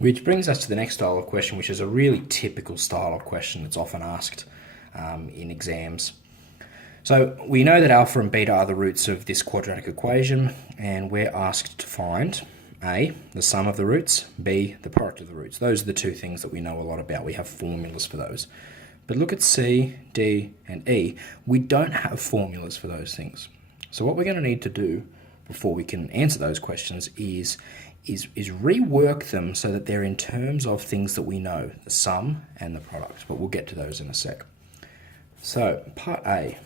Which brings us to the next style of question, which is a really typical style of question that's often asked in exams. So we know that alpha and beta are the roots of this quadratic equation, and we're asked to find A, the sum of the roots, B, the product of the roots. Those are the two things that we know a lot about. We have formulas for those. But look at C, D, and E. We don't have formulas for those things. So what we're going to need to do before we can answer those questions is rework them so that they're in terms of things that we know, the sum and the product. But we'll get to those in a sec. So part A,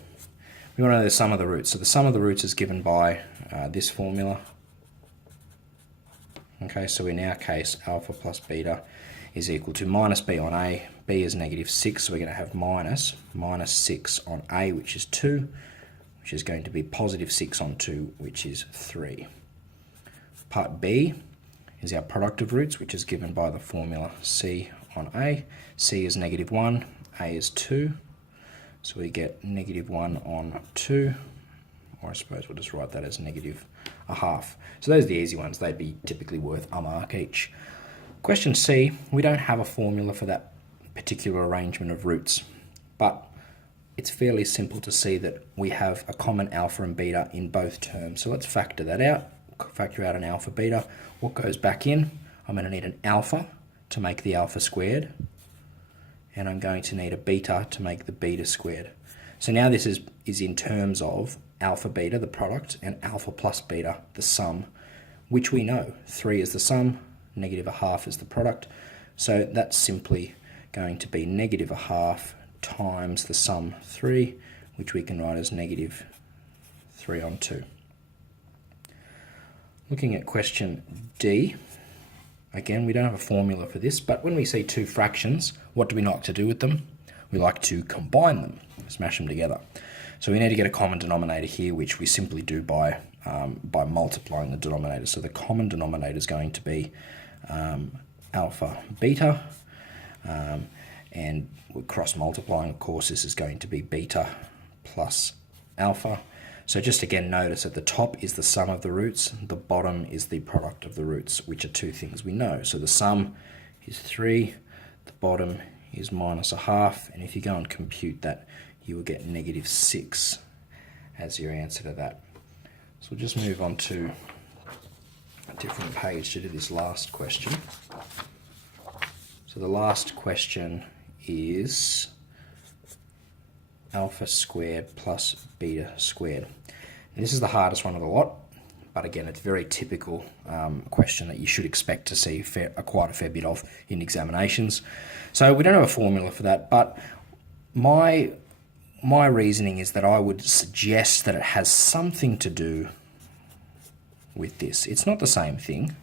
we want to know the sum of the roots. So the sum of the roots is given by this formula. Okay, so in our case, alpha plus beta is equal to minus b on A. B is negative 6, so we're going to have minus 6 on A, which is 2, which is going to be positive 6 on 2, which is 3. Part B is our product of roots, which is given by the formula C on A. C is negative 1, A is 2, so we get negative 1 on 2, or I suppose we'll just write that as negative a half. So those are the easy ones. They'd be typically worth a mark each. Question C, we don't have a formula for that particular arrangement of roots, but it's fairly simple to see that we have a common alpha and beta in both terms. So let's factor that out. Factor out an alpha beta. What goes back in? I'm going to need an alpha to make the alpha squared, and I'm going to need a beta to make the beta squared. So now this is in terms of alpha beta, the product, and alpha plus beta, the sum, which we know. 3 is the sum, negative a half is the product. So that's simply going to be negative a half times the sum 3, which we can write as negative 3 on 2. Looking at question D, again, we don't have a formula for this, but when we see two fractions, what do we like to do with them? We like to combine them, smash them together. So we need to get a common denominator here, which we simply do by multiplying the denominator. So the common denominator is going to be alpha beta, and we're cross-multiplying, of course, this is going to be beta plus alpha. So just again, notice at the top is the sum of the roots, the bottom is the product of the roots, which are two things we know. So the sum is 3, the bottom is minus a half, and if you go and compute that, you will get negative 6 as your answer to that. So we'll just move on to a different page to do this last question. So the last question is alpha squared plus beta squared. And this is the hardest one of the lot, but again, it's a very typical question that you should expect to see quite a fair bit of in examinations. So we don't have a formula for that, but my reasoning is that I would suggest that it has something to do with this. It's not the same thing,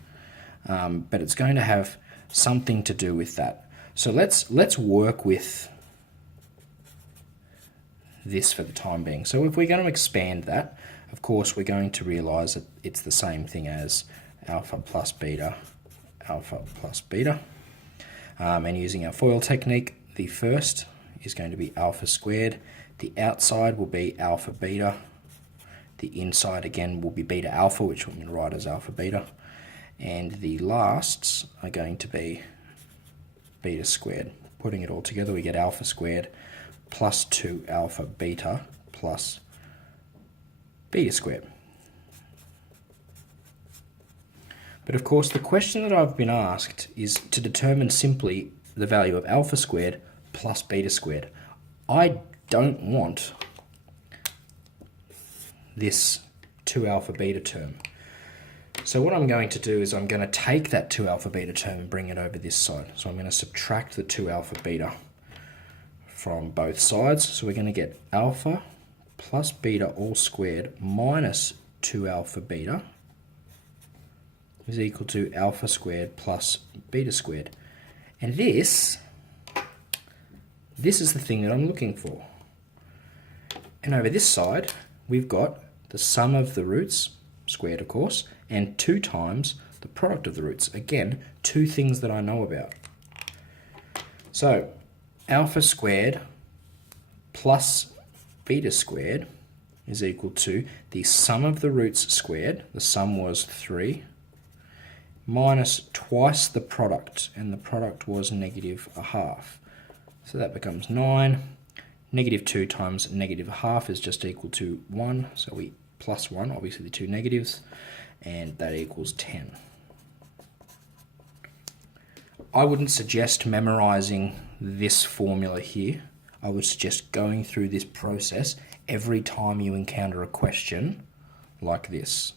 but it's going to have something to do with that. So let's work with this for the time being. So if we're going to expand that, of course, we're going to realize that it's the same thing as alpha plus beta, and using our FOIL technique, the first is going to be alpha squared. The outside will be alpha beta. The inside again will be beta alpha, which I'm going to write as alpha beta. And the lasts are going to be beta squared. Putting it all together, we get alpha squared plus 2 alpha beta plus beta squared. But of course, the question that I've been asked is to determine simply the value of alpha squared plus beta squared. I don't want this 2 alpha beta term. So what I'm going to do is I'm going to take that 2 alpha beta term and bring it over this side. So I'm going to subtract the 2 alpha beta from both sides. So we're going to get alpha plus beta all squared minus 2 alpha beta is equal to alpha squared plus beta squared. And this is the thing that I'm looking for. And over this side, we've got the sum of the roots, squared of course, and 2 times the product of the roots. Again, two things that I know about. So alpha squared plus beta squared is equal to the sum of the roots squared. The sum was 3 minus twice the product, and the product was negative a half. So that becomes 9. Negative 2 times negative a half is just equal to 1, so we plus 1, obviously the two negatives, and that equals 10. I wouldn't suggest memorizing this formula here. I would suggest going through this process every time you encounter a question like this.